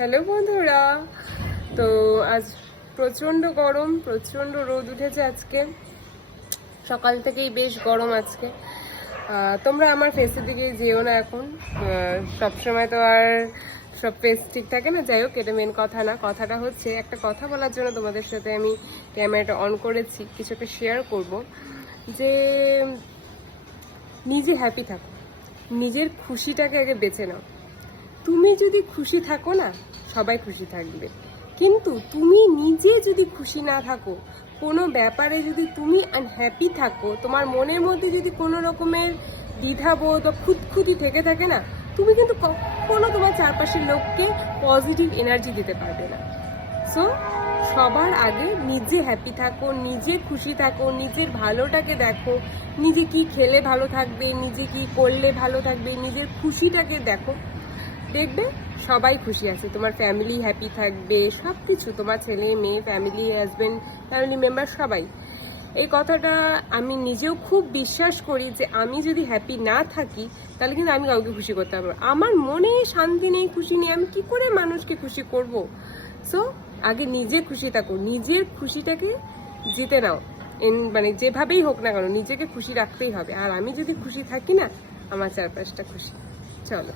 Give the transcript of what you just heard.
Hello বন্ধুরা, তো আজ প্রচণ্ড গরম, প্রচণ্ড রোদ উঠেছে আজকে। সকাল থেকেই বেশ গরম আজকে। তোমরা আমার ফেসের দিকে যেও না এখন। সবসময় তো আর সব ফেস ঠিক থাকে না। যাই হোক, এটা মেন কথা না। কথাটা হচ্ছে, একটা কথা বলার জন্য তোমাদের সাথে আমি ক্যামেরাটা অন করেছি, কিছু একটা শেয়ার করব। যে নিজে হ্যাপি থাকো, নিজের খুশিটাকে আগে বেছে নাও। তুমি যদি খুশি থাকো না, সবাই খুশি থাকবে। কিন্তু তুমি নিজে যদি খুশি না থাকো, কোনো ব্যাপারে যদি তুমি আনহ্যাপি থাকো, তোমার মনের মধ্যে যদি কোনো রকমের দ্বিধাবোধ বা খুঁতখুঁতি থেকে থাকে না, তুমি কিন্তু কখনো তোমার চারপাশের লোককে পজিটিভ এনার্জি দিতে পারবে না। সো সবার আগে নিজে হ্যাপি থাকো, নিজে খুশি থাকো, নিজের ভালোটাকে দেখো। নিজে কি খেলে ভালো থাকবে, নিজে কি করলে ভালো থাকবে, নিজের খুশিটাকে দেখো। দেখবে সবাই খুশি আছে, তোমার ফ্যামিলি হ্যাপি থাকবে, সব কিছু, তোমার ছেলে মেয়ে, ফ্যামিলি, হাজব্যান্ড, ফ্যামিলি মেম্বার সবাই। এই কথাটা আমি নিজেও খুব বিশ্বাস করি যে আমি যদি হ্যাপি না থাকি, তাহলে কিন্তু আমি কাউকে খুশি করতে পারবো। আমার মনে শান্তি নেই, খুশি নেই, আমি কি করে মানুষকে খুশি করব? সো আগে নিজে খুশি থাকো, নিজের খুশিটাকে জিতে নাও। মানে যেভাবেই হোক না কেন, নিজেকে খুশি রাখতেই হবে। আর আমি যদি খুশি থাকি না, আমার চারপাশটা খুশি। চলো।